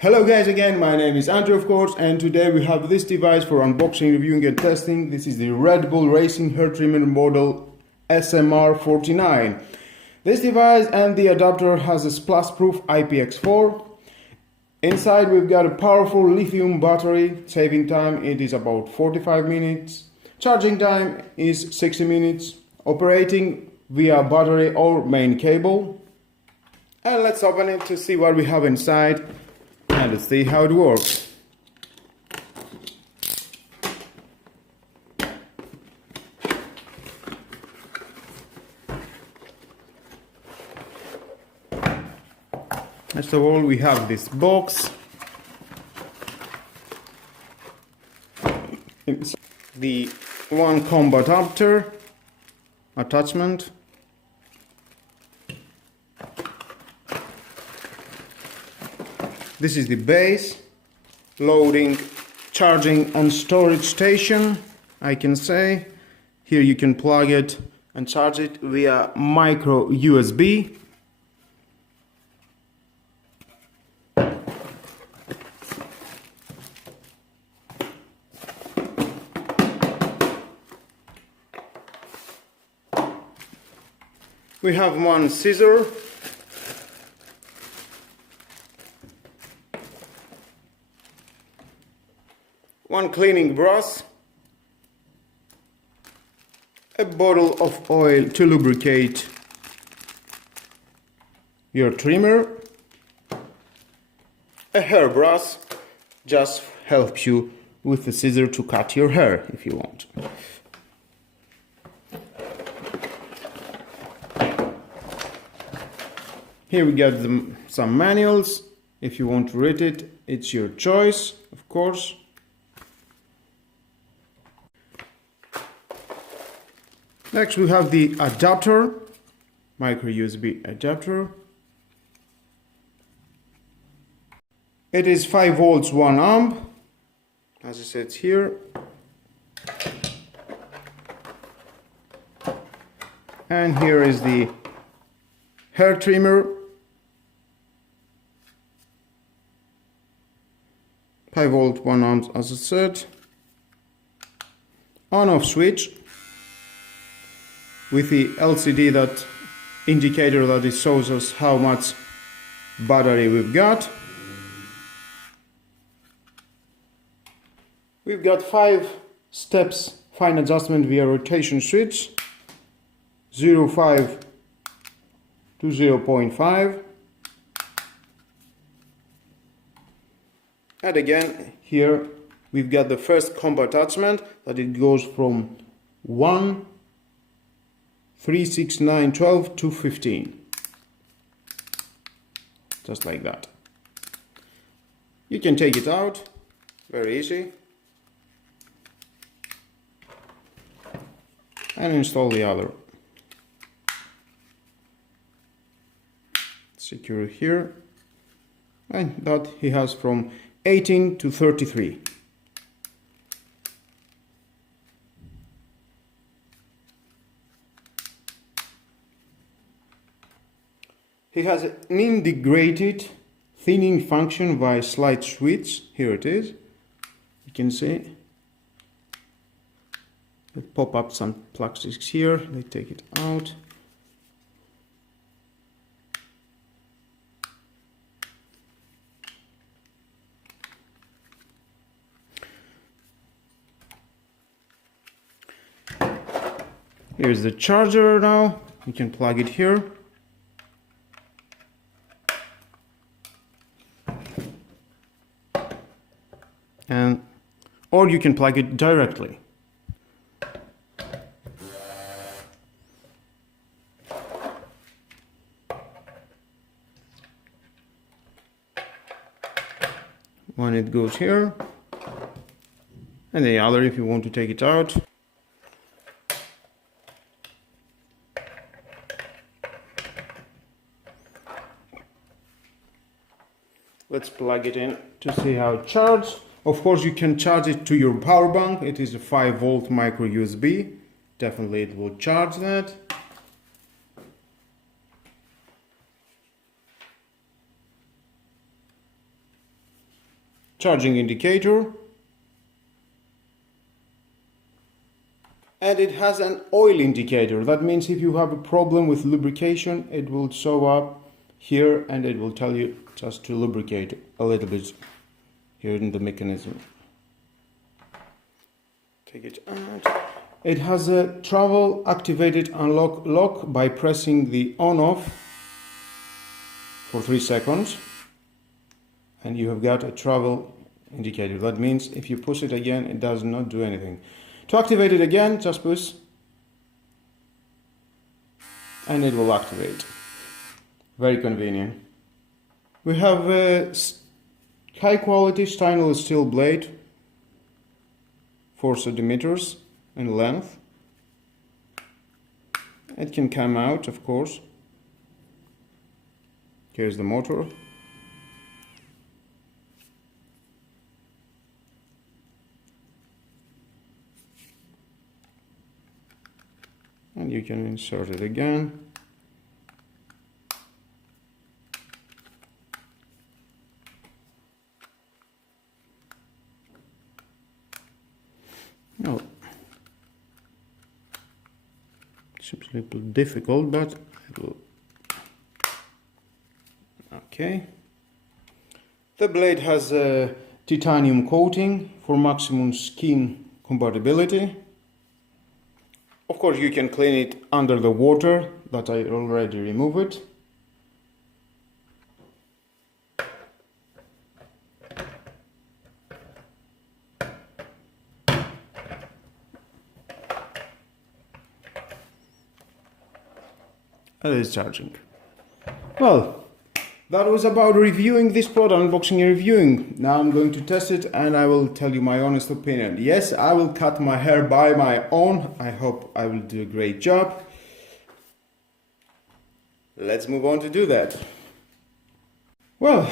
Hello guys, again my name is Andrew of course, and today we have this device for unboxing, reviewing and testing. This is the RedBull Racing Hair Trimmer model SMR 49. This device and the adapter has a splash-proof IPX4. Inside we've got a powerful lithium battery. Saving time, it is about 45 minutes. Charging time is 60 minutes. Operating via battery or main cable. And let's open it to see what we have inside. And let's see how it works. First of all, we have this box. The one combo adapter attachment. This is the base, loading, charging and storage station, I can say. Here you can plug it and charge it via micro USB. We have one scissor. One cleaning brush, a bottle of oil to lubricate your trimmer, a hairbrush, just helps you with the scissor to cut your hair if you want. Here we got some manuals. If you want to read it, it's your choice, of course. Next we have the adapter, micro USB adapter. It is 5 volts 1 amp, as it says here. And here is the hair trimmer, 5 volt 1 amp as I said. On off switch with the LCD that indicator that it shows us how much battery we've got. We've got 5 steps fine adjustment via rotation switch, 0.5 to 0.5. And again here we've got the first combo attachment that it goes from 1, 3, 6, 9, 12 to 15. Just like that. You can take it out, very easy. And install the other. Secure here. And that he has from 18 to 33. It has an integrated thinning function via slide switch. Here it is. You can see. They pop up some plastics here. They take it out. Here's the charger now. You can plug it here. Or you can plug it directly. One it goes here, and the other if you want to take it out. Let's plug it in to see how it charges. Of course, you can charge it to your power bank. It is a 5 volt micro USB. Definitely it will charge that. charging indicator, and it has an oil indicator. That means if you have a problem with lubrication, it will show up here and it will tell you just to lubricate a little bit here in the mechanism. Take it out. It has a travel activated unlock lock by pressing the on off for 3 seconds, and you have got a travel indicator. That means if you push it again, it does not do anything. To activate it again, just push and it will activate. Very convenient. We have a high quality stainless steel blade, 4 centimeters in length. It can come out, of course. Here's the motor. And you can insert it again. No, seems a little difficult, but it will. Okay. The blade has a titanium coating for maximum skin compatibility. Of course, you can clean it under the water, that I already removed it. And it's charging. Well, that was about reviewing this product, unboxing and reviewing. Now I'm going to test it and I will tell you my honest opinion. Yes, I will cut my hair by my own. I hope I will do a great job. Let's move on to do that. Well,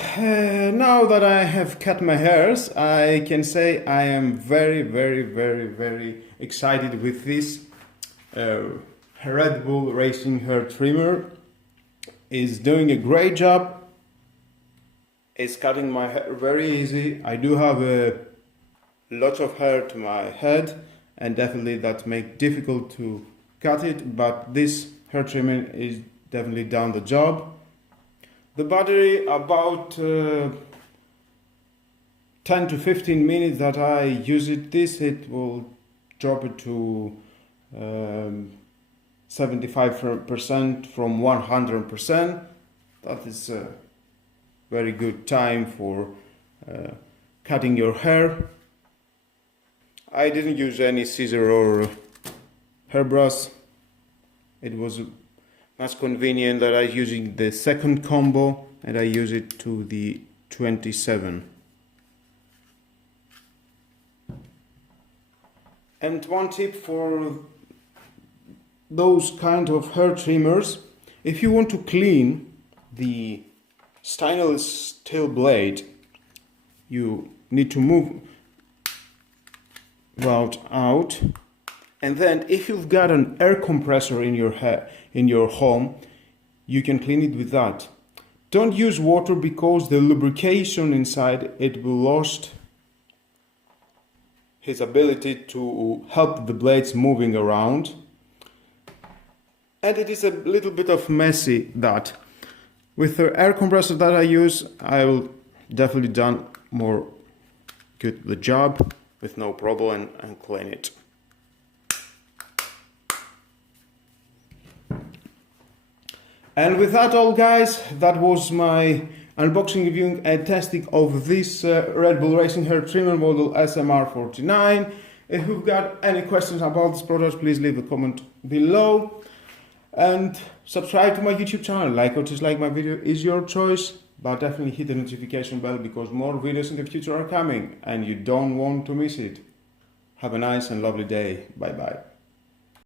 now that I have cut my hairs, I can say I am very excited with this RedBull Racing Hair Trimmer. Is doing a great job. It's cutting my hair very easy. I do have a lot of hair to my head, and definitely that makes it difficult to cut it, but this hair trimmer is definitely done the job. The battery, about 10 to 15 minutes that I use it will drop it to 75% from 100%. That is a very good time for cutting your hair. I didn't use any scissor or hairbrush. It was much convenient that I'm using the second combo, and I use it to the 27. And one tip for those kind of hair trimmers: if you want to clean the stainless steel blade, you need to move it out, and then if you've got an air compressor in your hair in your home, you can clean it with that. Don't use water, because the lubrication inside it will lose its ability to help the blades moving around. And it is a little bit of messy that. With the air compressor that I use, I will definitely done more good the job with no problem and clean it. And with that all, guys, that was my unboxing, reviewing and testing of this RedBull Racing Hair Trimmer model SMR 49. If you've got any questions about this product, please leave a comment below. And subscribe to my YouTube channel. Like or dislike my video is your choice, but definitely hit the notification bell, because more videos in the future are coming and you don't want to miss it. Have a nice and lovely day. Bye bye.